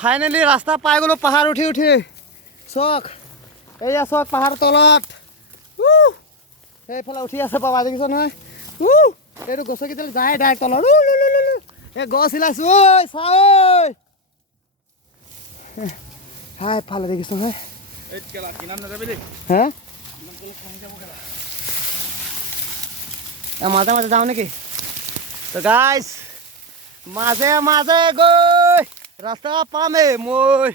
finally ৰাস্তা পাই গ'লো পাহাৰ উঠি উঠি চক এয়া চক পাহাৰ তলত সেইফালে উঠি আছে পাবা দেখিছ নহয় এইটো গছকেইডাল যায় ডাইৰেক্ট তলত এই গছ হিলাইছো ঐ চা ঐ হাই ফালে দেখিছ নহয় হে মাজে মাজে যাওঁ নেকি তো গাইছ মাজে মাজে গৈ ৰাস্তা পামেই মই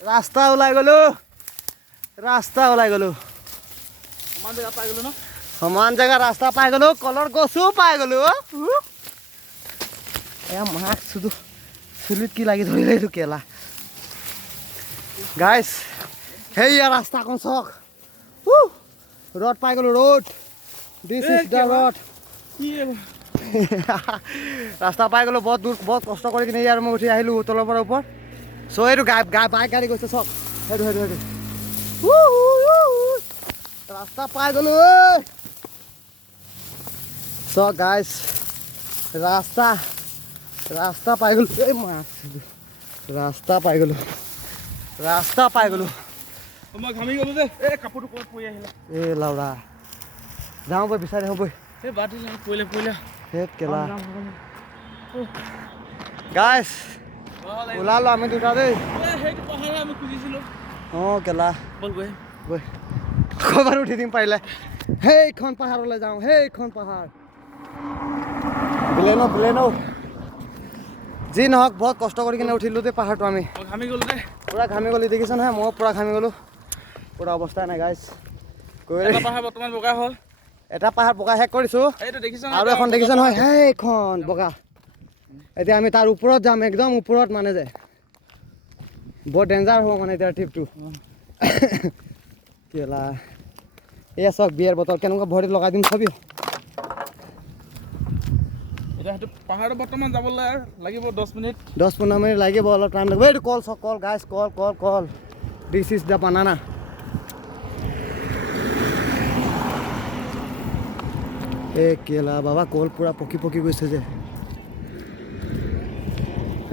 ৰাস্তা ওলাই গ'লো সমান জেগা ৰাস্তা পাই গ'লো কলৰ গছো পাই গ'লো এয়া মাক শুধু চুলিত কি লাগি ধৰিলে এইটো কেলা গাইছ সেইয়া ৰাস্তা অকণ চক ৰ'দ পাই গ'লো ৰ'দ দিছ ইজ দ্য ৰ'ড ৰাস্তা পাই গ'লো বহুত দূৰ বহুত কষ্ট কৰি কিনে আৰু মই উঠি আহিলোঁ তলৰ পৰা ওপৰত চ' এইটো বাইক গাড়ী গৈছে চক সেইটো ৰাস্তা পাই গ'লো চ' গাইছ ৰাস্তা পাই গ'লো এই মাছ ৰাস্তা পাই গ'লো মই ঘামি গ'লো যে এই কাপোৰটো ক'ত পৰি আহিলে এই লাউৰা যাওঁ বৈ বিচাৰি হ'ব এই বাটি পৰিলে সেই কেলা গাইছ ওলালো আমি দুটা দেই সেইটো পাহাৰে আমি খুজিছিলোঁ অঁ কেলা ব'ল গৈ ক'ৰবাত উঠি দিম পাৰিলে সেইখন পাহাৰলৈ যাওঁ সেইখন পাহাৰ বিলেনো যি নহওক বহুত কষ্ট কৰি কিনে উঠিলোঁ দেই পাহাৰটো আমি ঘামি গ'লো দে পূৰা ঘামি গ'লি দেখিছ নহয় মই পূৰা ঘামি গ'লোঁ পূৰা অৱস্থা নাই গাইছ এটা পাহাৰ বৰ্তমান বগা হ'ল এটা পাহাৰ বগা শেষ কৰিছোঁ এইটো দেখিছ আৰু এখন দেখিছ নহয় সেইখন বগা এতিয়া আমি তাৰ ওপৰত যাম একদম ওপৰত মানে যে বৰ ডেঞ্জাৰ হ'ব মানে এতিয়া ট্ৰিপটো কেলা এয়া চক বিয়াৰ বটল কেনেকুৱা ভৰিত লগাই দিম চাবি এতিয়া সেইটো পাহাৰটো বৰ্তমান যাবলৈ লাগিব 10 মিনিট 10-15 মিনিট লাগিব অলপ টাইম লাগিব এইটো কল চক কল গাইছ কল দিছ ইজ দ্য বানানা এই কেলা বাবা কল পূৰা পকি গৈছে যে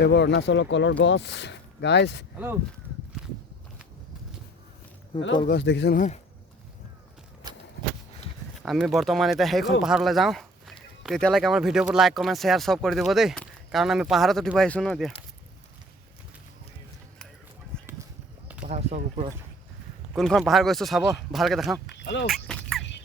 এইবোৰ অৰুণাচলৰ কলৰ গছ গাইছ কলগছ দেখিছে নহয় আমি বৰ্তমান এতিয়া সেইখন পাহাৰলৈ যাওঁ তেতিয়ালৈকে আমাৰ ভিডিঅ'বোৰ লাইক কমেণ্ট শ্বেয়াৰ চব কৰি দিব দেই কাৰণ আমি পাহাৰত উঠিব আহিছোঁ ন এতিয়া পাহাৰ চব ওপৰত কোনখন পাহাৰ গৈছোঁ চাব ভালকৈ দেখাওঁ